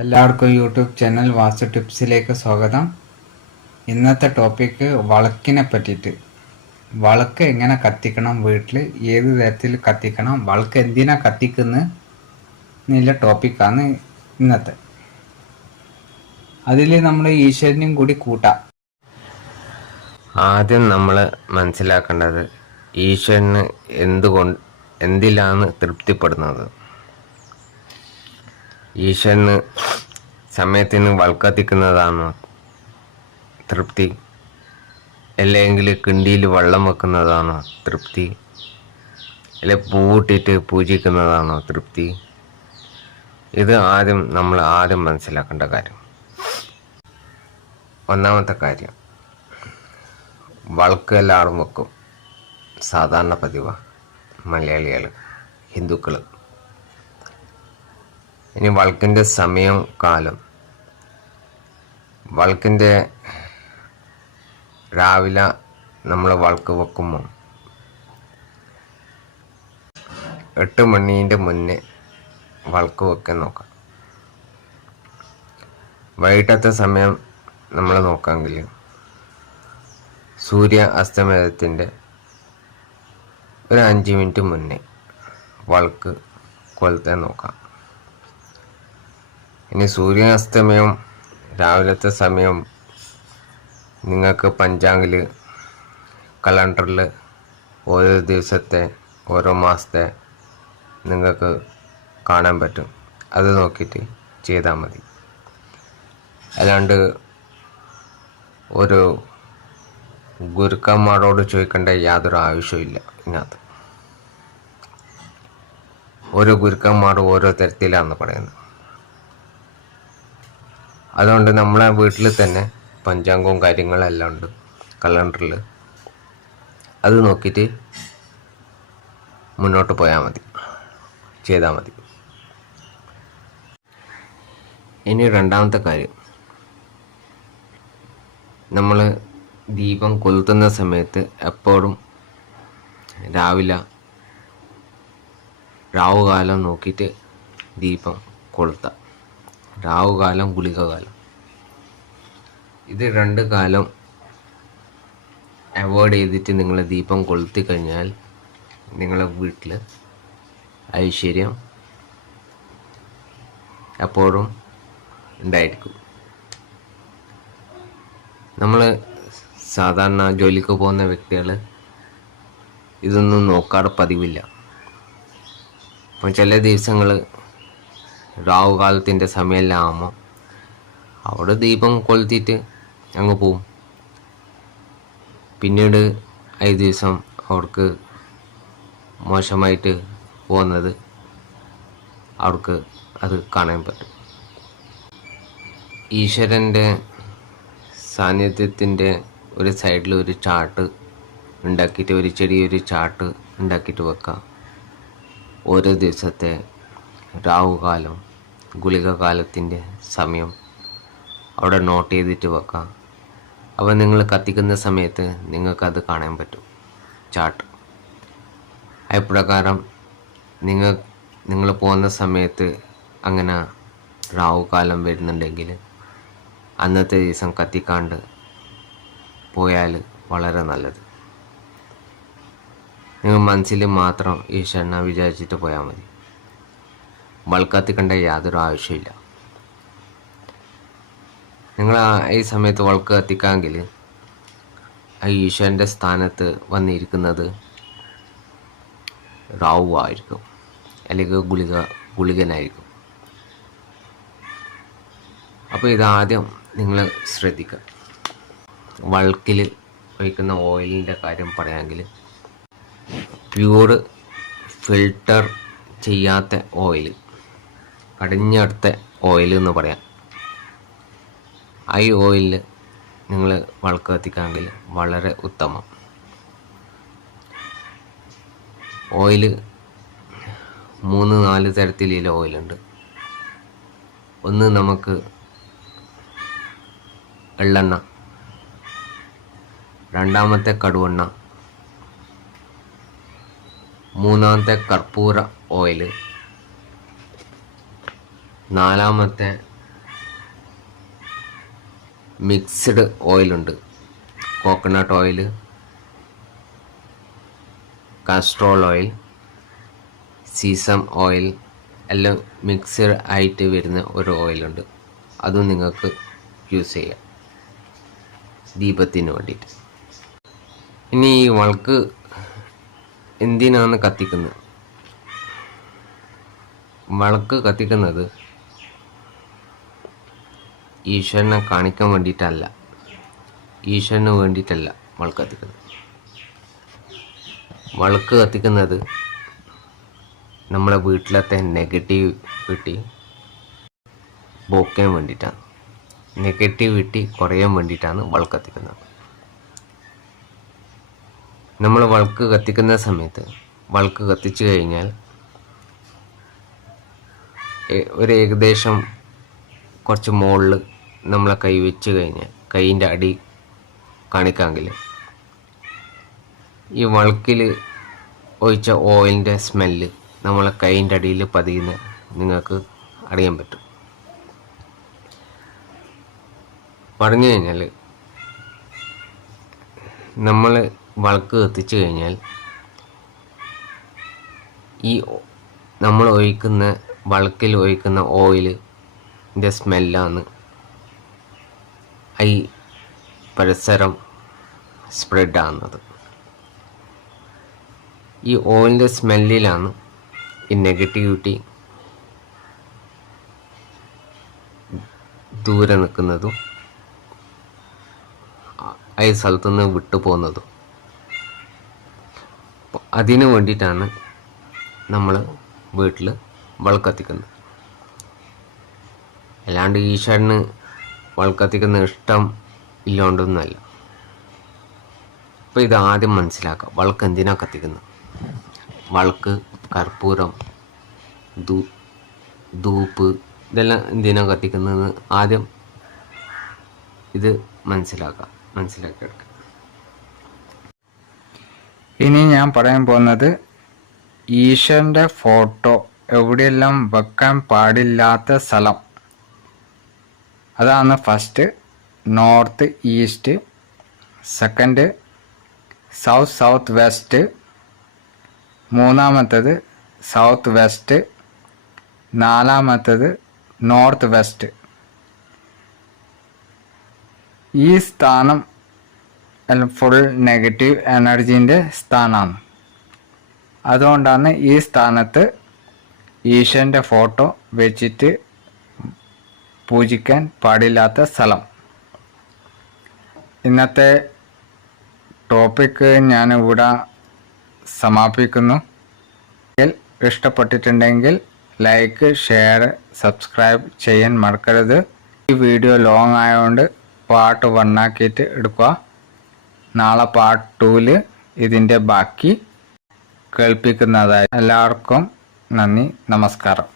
എല്ലാവർക്കും YouTube channel വാസ്തു ടിപ്സിലേക്ക് സ്വാഗതം. ഇന്നത്തെ ടോപ്പിക്ക് വിളക്കിനെ പറ്റിയിട്ട്. വിളക്ക് എങ്ങനെ കത്തിക്കണം, വീട്ടിൽ ഏത് തരത്തിൽ കത്തിക്കണം, വിളക്ക് എന്തിനാ കത്തിക്കുന്നത് എന്നുള്ള ടോപ്പിക്കാണ് ഇന്നത്തെ. അതിൽ നമ്മൾ ഈശ്വരനും കൂടി കൂട്ടാം. ആദ്യം നമ്മൾ മനസ്സിലാക്കേണ്ടത് ഈശ്വരന് എന്തിലാണ് തൃപ്തിപ്പെടുന്നത്. ഈശ്വരന് സമയത്തിന് വിളക്കത്തിക്കുന്നതാണോ തൃപ്തി, അല്ലെങ്കിൽ കിണ്ടിയിൽ വെള്ളം വെക്കുന്നതാണോ തൃപ്തി, അല്ലെ പൂവിട്ടിട്ട് പൂജിക്കുന്നതാണോ തൃപ്തി? ഇത് നമ്മൾ ആദ്യം മനസ്സിലാക്കേണ്ട കാര്യം. ഒന്നാമത്തെ കാര്യം, വിളക്ക് എല്ലാവരും വെക്കും, സാധാരണ പതിവാണ് മലയാളികൾ, ഹിന്ദുക്കൾ. ഇനി വിളക്കിൻ്റെ സമയം, കാലം. വിളക്കിൻ്റെ രാവിലെ നമ്മൾ വിളക്ക് വെക്കുമ്പോൾ 8 മണീൻ്റെ മുന്നേ വിളക്ക് വെക്കാൻ നോക്കാം. വൈകിട്ടത്തെ സമയം നമ്മൾ നോക്കാമെങ്കിൽ സൂര്യ അസ്തമയത്തിൻ്റെ ഒരു 5 മിനിറ്റ് മുന്നേ വിളക്ക് കൊളുത്താൻ നോക്കാം. ഇനി സൂര്യാസ്തമയം രാവിലത്തെ സമയം നിങ്ങൾക്ക് പഞ്ചാംഗിൽ, കലണ്ടറിൽ ഓരോ ദിവസത്തെ, ഓരോ മാസത്തെ നിങ്ങൾക്ക് കാണാൻ പറ്റും. അത് നോക്കിയിട്ട് ചെയ്താൽ മതി. അല്ലാണ്ട് ഒരു ഗുരുക്കന്മാരോട് ചോദിക്കേണ്ട യാതൊരു ആവശ്യമില്ല ഇതിനകത്ത്. ഓരോ ഗുരുക്കന്മാർ ഓരോ തരത്തിലാണെന്ന് പറയുന്നത്. അതുകൊണ്ട് നമ്മളെ വീട്ടിൽ തന്നെ പഞ്ചാംഗവും കാര്യങ്ങളെല്ലാം ഉണ്ട് കലണ്ടറിൽ. അത് നോക്കിയിട്ട് മുന്നോട്ട് പോയാൽ മതി, ചെയ്താൽ മതി. ഇനി രണ്ടാമത്തെ കാര്യം, നമ്മൾ ദീപം കൊളുത്തുന്ന സമയത്ത് എപ്പോഴും രാവിലെ രാവുകാലം നോക്കിയിട്ട് ദീപം കൊളുത്താം. രാവുകാലം, ഗുളികകാലം, ഇത് 2 കാലം അവോയ്ഡ് ചെയ്തിട്ട് നിങ്ങൾ ദീപം കൊളുത്തി കഴിഞ്ഞാൽ നിങ്ങളെ വീട്ടിൽ ഐശ്വര്യം എപ്പോഴും ഉണ്ടായിരിക്കും. നമ്മൾ സാധാരണ ജോലിക്ക് പോകുന്ന വ്യക്തികൾ ഇതൊന്നും നോക്കാറ് പതിവില്ല. അപ്പം ചില ദിവസങ്ങൾ രാവുകാലത്തിൻ്റെ സമയമെല്ലാം ആകുമ്പോൾ അവിടെ ദീപം കൊളുത്തിയിട്ട് അങ്ങ് പോവും. പിന്നീട് 5 ദിവസം അവർക്ക് മോശമായിട്ട് പോകുന്നത് അവർക്ക് അത് കാണാൻ പറ്റും. ഈശ്വരൻ്റെ സാന്നിധ്യത്തിൻ്റെ ഒരു സൈഡിൽ ഒരു ചാർട്ട് ഉണ്ടാക്കിയിട്ട്, ഒരു ചെറിയൊരു ചാർട്ട് ഉണ്ടാക്കിയിട്ട് വെക്കാം. ഓരോ ദിവസത്തെ രാവുകാലം, ഗുളികകാലത്തിൻ്റെ സമയം അവിടെ നോട്ട് ചെയ്തിട്ട് വെക്കാം. അപ്പോൾ നിങ്ങൾ കത്തിക്കുന്ന സമയത്ത് നിങ്ങൾക്കത് കാണാൻ പറ്റും, ചാർട്ട്. അപ്രകാരം നിങ്ങൾ പോകുന്ന സമയത്ത് അങ്ങനെ രാവുകാലം വരുന്നുണ്ടെങ്കിൽ അന്നത്തെ ദിവസം കത്തിക്കാണ്ട് പോയാൽ വളരെ നല്ലത്. നിങ്ങൾ മനസ്സിൽ മാത്രം ഈശ്വരനെ വിചാരിച്ചിട്ട് പോയാൽ മതി. വിളക്ക് കത്തിക്കേണ്ട യാതൊരു ആവശ്യമില്ല. നിങ്ങൾ ഈ സമയത്ത് വിളക്ക് കത്തിക്കാമെങ്കിൽ ആ ഈശ്വരൻ്റെ സ്ഥാനത്ത് വന്നിരിക്കുന്നത് രാവു ആയിരിക്കും, അല്ലെങ്കിൽ ഗുളികനായിരിക്കും. അപ്പോൾ ഇതാദ്യം നിങ്ങൾ ശ്രദ്ധിക്കുക. വിളക്കിൽ ഒഴിക്കുന്ന ഓയിലിൻ്റെ കാര്യം പറയുകയാണെങ്കിൽ പ്യൂർ ഫിൽട്ടർ ചെയ്യാത്ത ഓയിൽ, കടിഞ്ഞെടുത്ത ഓയിൽ എന്ന് പറയാം. ഈ ഓയിലിൽ നിങ്ങൾ വിളക്ക് കത്തിക്കാമെങ്കിൽ വളരെ ഉത്തമം. ഓയിൽ 3-4 തരത്തിലുള്ള ഓയിലുണ്ട്. ഒന്ന് നമുക്ക് എള്ളെണ്ണ, രണ്ടാമത്തെ കടുവെണ്ണ, മൂന്നാമത്തെ കർപ്പൂര ഓയിൽ, നാലാമത്തെ മിക്സ്ഡ് ഓയിലുണ്ട്. Coconut oil, castor oil, sesame oil എല്ലാം മിക്സ്ഡ് ആയിട്ട് വരുന്ന ഒരു ഓയിലുണ്ട്. അതും നിങ്ങൾക്ക് യൂസ് ചെയ്യാം ദീപത്തിന് വേണ്ടിയിട്ട്. ഇനി ഈ വിളക്ക് എന്തിനാണ് കത്തിക്കുന്നത്? വിളക്ക് കത്തിക്കുന്നത് ഈശ്വരനെ കാണിക്കാൻ വേണ്ടിയിട്ടല്ല, ഈശ്വരന് വേണ്ടിയിട്ടല്ല വിളക്ക് കത്തിക്കുന്നത്. വിളക്ക് കത്തിക്കുന്നത് നമ്മളെ വീട്ടിലത്തെ നെഗറ്റിവിറ്റി പോക്കാൻ വേണ്ടിയിട്ടാണ്, നെഗറ്റിവിറ്റി കുറയാൻ വേണ്ടിയിട്ടാണ് വിളക്ക് കത്തിക്കുന്നത്. നമ്മൾ വിളക്ക് കത്തിക്കുന്ന സമയത്ത് വിളക്ക് കത്തിച്ചു കഴിഞ്ഞാൽ ഒരു ഏകദേശം കുറച്ച് മുകളിൽ നമ്മളെ കൈ വെച്ച് കഴിഞ്ഞാൽ കൈയിൻ്റെ അടി കാണിക്കാമെങ്കിൽ ഈ വിളക്കിൽ ഒഴിച്ച ഓയിലിൻ്റെ സ്മെല്ല് നമ്മളെ കൈയിൻ്റെ അടിയിൽ പതിയുന്ന നിങ്ങൾക്ക് അറിയാൻ പറ്റും. പറഞ്ഞു കഴിഞ്ഞാൽ നമ്മൾ വിളക്ക് കത്തിച്ചു കഴിഞ്ഞാൽ ഈ നമ്മൾ ഒഴിക്കുന്ന വിളക്കിൽ ഒഴിക്കുന്ന ഓയിലിൻ്റെ സ്മെല്ലാണ് ഈ പരിസരം സ്പ്രെഡ് ആകുന്നത്. ഈ ഓയിലിൻ്റെ സ്മെല്ലിലാണ് ഈ നെഗറ്റിവിറ്റി ദൂരെ നിൽക്കുന്നതും ഈ സ്ഥലത്തുനിന്ന് വിട്ടുപോകുന്നതും. അതിനു വേണ്ടിയിട്ടാണ് നമ്മൾ വീട്ടിൽ വിളക്ക് കത്തിക്കുന്നത്. അല്ലാണ്ട് ഈശ്വരന് വിളക്ക് കത്തിക്കുന്ന ഇഷ്ടം ഇല്ലാണ്ടൊന്നുമല്ല. അപ്പോൾ ഇത് ആദ്യം മനസ്സിലാക്കാം, വിളക്ക് എന്തിനാണ് കത്തിക്കുന്നത്. വിളക്ക്, കർപ്പൂരം, ധൂപ്പ് ഇതെല്ലാം എന്തിനാണ് കത്തിക്കുന്നതെന്ന് ആദ്യം ഇത് മനസ്സിലാക്കിയെടുക്കുക. ഇനി ഞാൻ പറയാൻ പോകുന്നത് ഈശ്വരൻ്റെ ഫോട്ടോ എവിടെയെല്ലാം വെക്കാൻ പാടില്ലാത്ത സ്ഥലം. അതാണ് first north east, second south west, മൂന്നാമത്തേത് സൗത്ത് വെസ്റ്റ്, നാലാമത്തേത് നോർത്ത് വെസ്റ്റ്. ഈ സ്ഥാനം ഫുൾ നെഗറ്റീവ് എനർജീൻ്റെ സ്ഥാനമാണ്. അതുകൊണ്ടാണ് ഈ സ്ഥാനത്ത് ഈശ്വരൻ്റെ ഫോട്ടോ വെച്ചിട്ട് പൂജിക്കാൻ പാടില്ലാത്ത സ്ഥലം. ഇന്നത്തെ ടോപ്പിക്ക് ഞാനിവിടെ സമാപിക്കുന്നു. ഇഷ്ടപ്പെട്ടിട്ടുണ്ടെങ്കിൽ ലൈക്ക്, ഷെയർ, സബ്സ്ക്രൈബ് ചെയ്യാൻ മറക്കരുത്. ഈ വീഡിയോ ലോങ് ആയതുകൊണ്ട് പാർട്ട് 1 ആക്കിയിട്ട് എടുക്കുക. നാളെ പാർട്ട് 2 ഇതിൻ്റെ ബാക്കി കേൾപ്പിക്കുന്നതായി. എല്ലാവർക്കും നന്ദി, നമസ്കാരം.